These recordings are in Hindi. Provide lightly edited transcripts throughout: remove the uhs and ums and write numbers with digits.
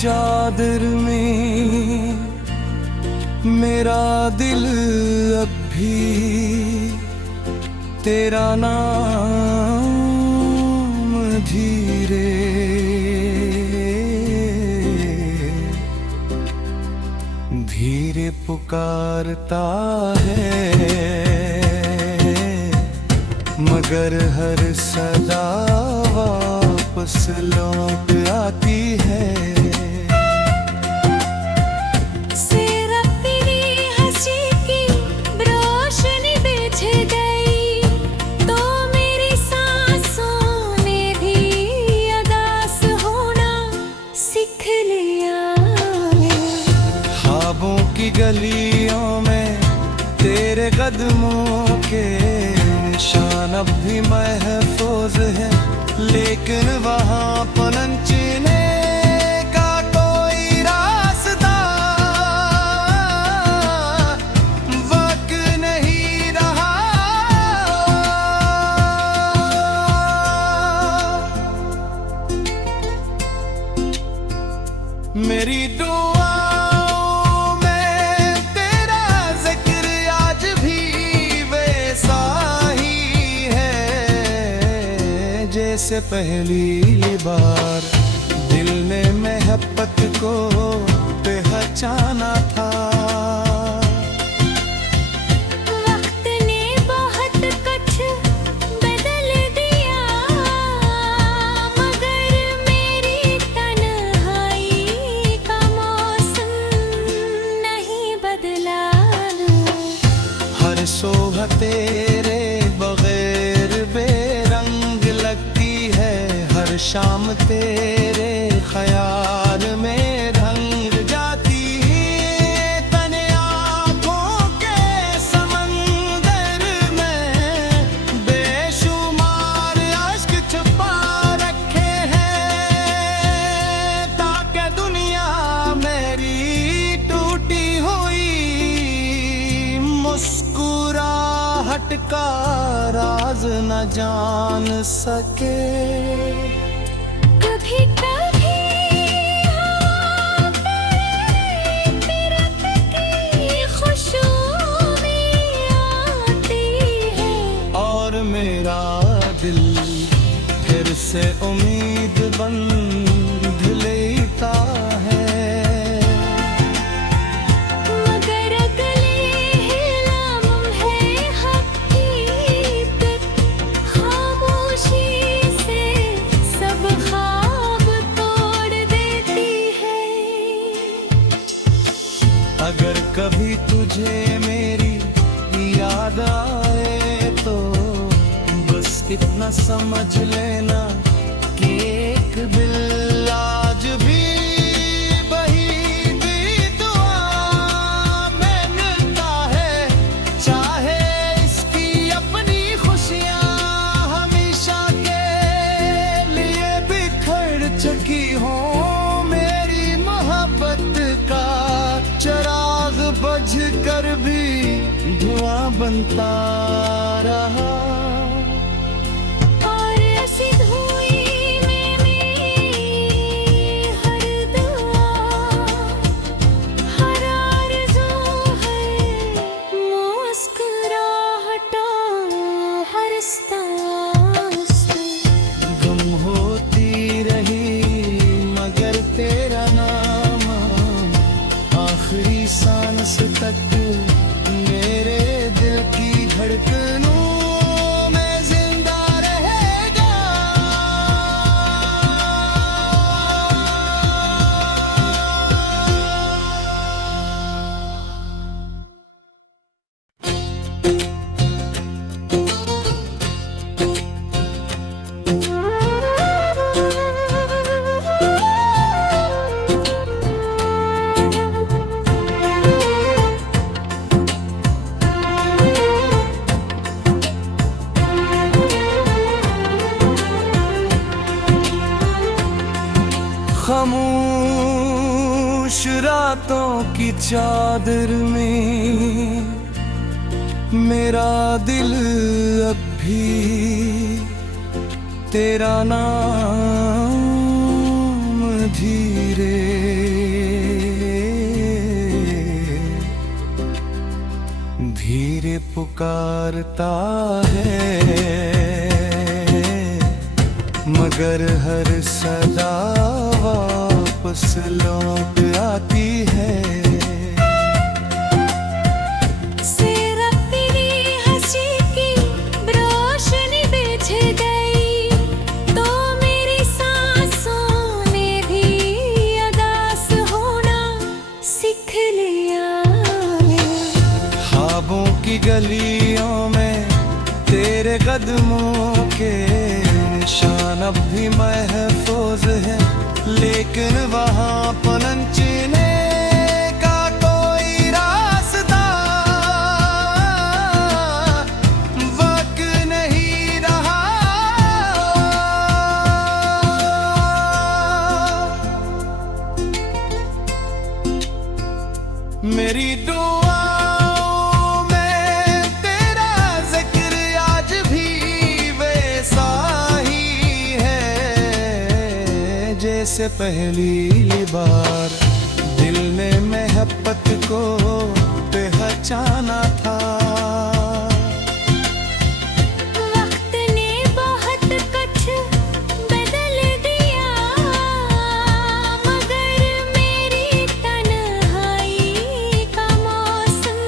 चादर में मेरा दिल अब भी तेरा नाम धीरे धीरे पुकारता है, मगर हर सदा वापस लौट आती है। सिर्फ तेरी हंसी की रोशनी बिछ गई तो मेरी सांसों ने भी उदास होना सीख लिया। ख्वाबों की गलियों में तेरे कदमों के निशान अब भी महफूज है, लेकिन वहाँ पहुंचने का कोई रास्ता वक्त नहीं रहा। मेरी दुआओं में तेरा जिक्र आज भी वैसा ही है जैसे पहली बार दिल ने मोहब्बत को पहचाना था। वक्त ने बहुत कुछ बदल दिया, मगर मेरी तन्हाई का मौसम नहीं बदला। हर सोह तेरे बगैर बेरंग लगती है, हर शाम तेरे ख्याल में रंग जाती है। तने आँखों के समंदर में बेशुमार अश्क छुपा रखे हैं, ताकि दुनिया मेरी टूटी हुई मुस्कुराहट का राज न जान सके। कभी कभी हवा तेरे फिरक की खुशबू आती है और मेरा दिल फिर से उम्मीद बंध लेता है। मगर गले लम्हे हकीकत खामोशी से सब ख्वाब तोड़ देती है। अगर कभी तुझे मेरी याद आए तो बस इतना समझ लेना कि एक दिल आज भी वही दुआ मांगता है, चाहे इसकी अपनी खुशियाँ हमेशा के लिए बिखर चुकी हो। मेरी मोहब्बत का चिराग बुझ कर भी धुआं बनता रहा। और ऐसी धुएं में मेरी हर दुआ, हर आरज़ू है मुस्कुराहटों, हर सांस गुम होती रही मगर तेरा नाम आखिरी सांस तक मेरे दिल की धड़कनों में जिंदा रहेगा। खामोश रातों की चादर में मेरा दिल अब भी तेरा नाम धीरे धीरे पुकारता है, मगर हर सदा वापस लौट आती है। सिर्फ तेरी हंसी की रोशनी बिछ गई, तो मेरी सांसों ने भी अदास होना सीख लिया। ख्वाबों की गलियों में तेरे कदमों के निशान अब भी महफूज है, लेकिन वहाँ पहुँचने का कोई रास्ता वक्त नहीं रहा। मेरी दुआओं में तेरा जिक्र आज भी वैसा ही है, जैसे पहली बार दिल ने मोहब्बत को पहचाना था। वक्त ने बहुत कुछ बदल दिया, मगर मेरी तन्हाई का मौसम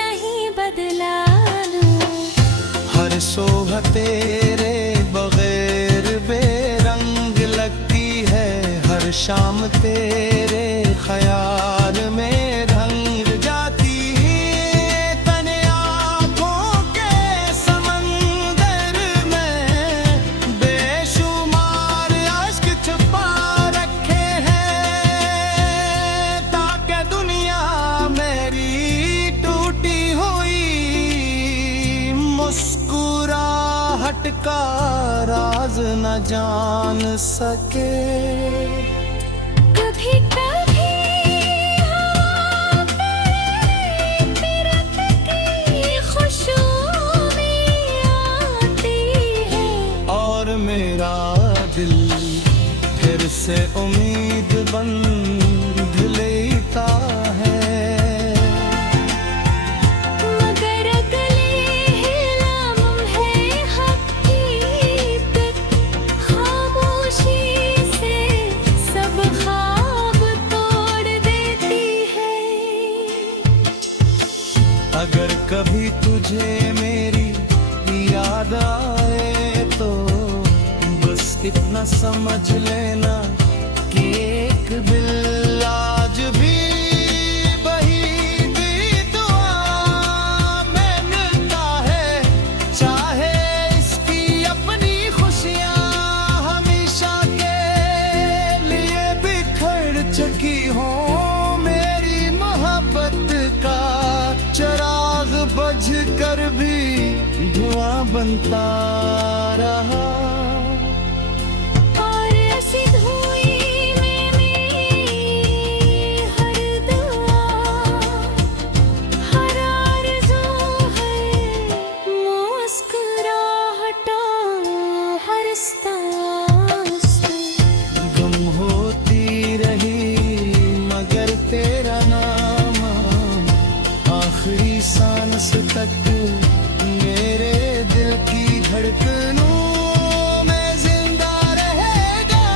नहीं बदला। हर सोह तेरे बगैर बेरंग लगती है, हर शाम तेरे ख्याल में रंग जाती है। तने आँखों के समंदर में बेशुमार अश्क छुपा रखे हैं, ताकि दुनिया मेरी टूटी हुई मुस्कुराहट का राज न जान सके। कभी कभी हवा तेरे फिरक की खुशबू में आती है, और मेरा दिल फिर से उम्मीद बंध लेता है। मगर अगले ही लम्हे हकीकत खामोशी से सब ख्वाब तोड़ देती है। अगर कभी तुझे मेरी याद आए तो बस इतना समझ लेना कि एक दिल आज भी वही भी दुआ में मिलता है, चाहे इसकी अपनी खुशियाँ हमेशा के लिए बिखर चुकी हो। मेरी मोहब्बत का चिराग बुझ कर भी धुआं बनता रहा। और ऐसी धुएं में मेरी हर दुआ, हर आरज़ू है मुस्कुराहटा, हर सांस गुम होती रही मगर तेरा नाम आखिरी सांस तक मेरे दिल की धड़कनों में जिंदा रहेगा।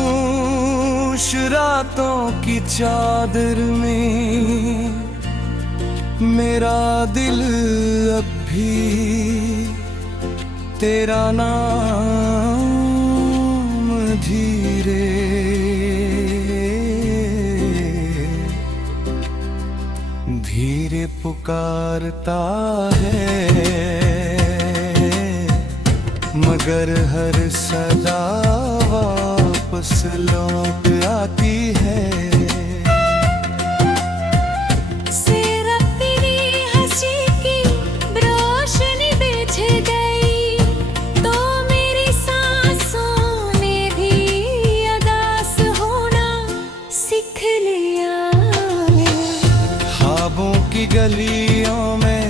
खामोश रातों की चादर में मेरा दिल अब भी तेरा नाम धीरे धीरे पुकारता है, मगर हर सदा वापस लौट आती है। गलियों में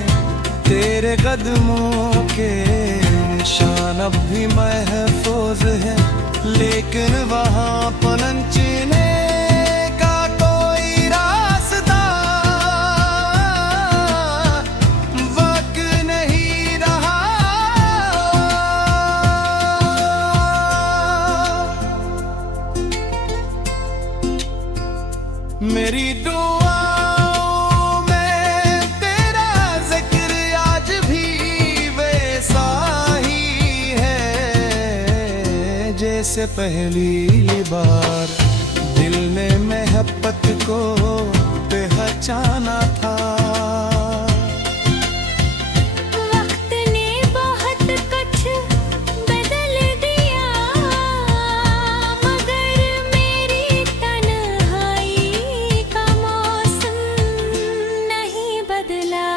तेरे कदमों के निशान अब भी महफूज है, लेकिन वहाँ पहुंचने का कोई रास्ता वक्त नहीं रहा। मेरी दुआओं में तेरा जिक्र आज भी वैसा ही है जैसे पहली बार दिल ने मोहब्बत को पहचाना था। वक्त ने बहुत कुछ बदल दिया, मगर मेरी तन्हाई का मौसम नहीं बदला।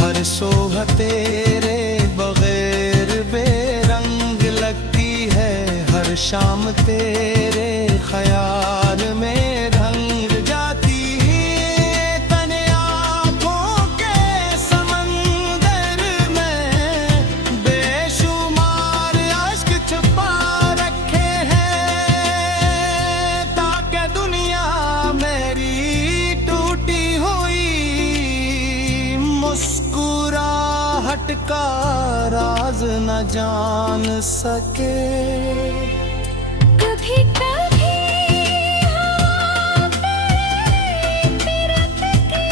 हर सोह तेरे बगैर बेरंग लगती है, हर शाम तेरे ख्याल में रंग जाती है। तने आँखों के समंदर में बेशुमार अश्क छुपा रखे हैं, ताकि दुनिया मेरी टूटी हुई मुस्कुराहट का राज न जान सके। कभी कभी हवा तेरी फिरक की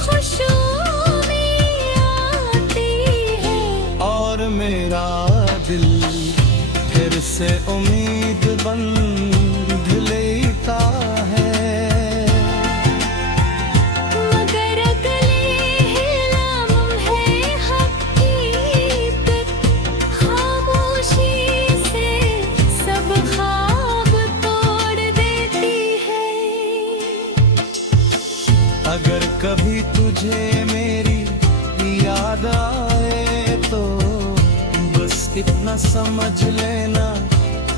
खुशबू में आती है, और मेरा दिल फिर से उम्मीद बंध लेता है। मगर अगले लम्हे हकीकत खामोशी से सब ख्वाब तोड़ देती है। अगर कभी तुझे मेरी याद आए तो बस इतना समझ लेना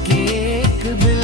कि एक दिल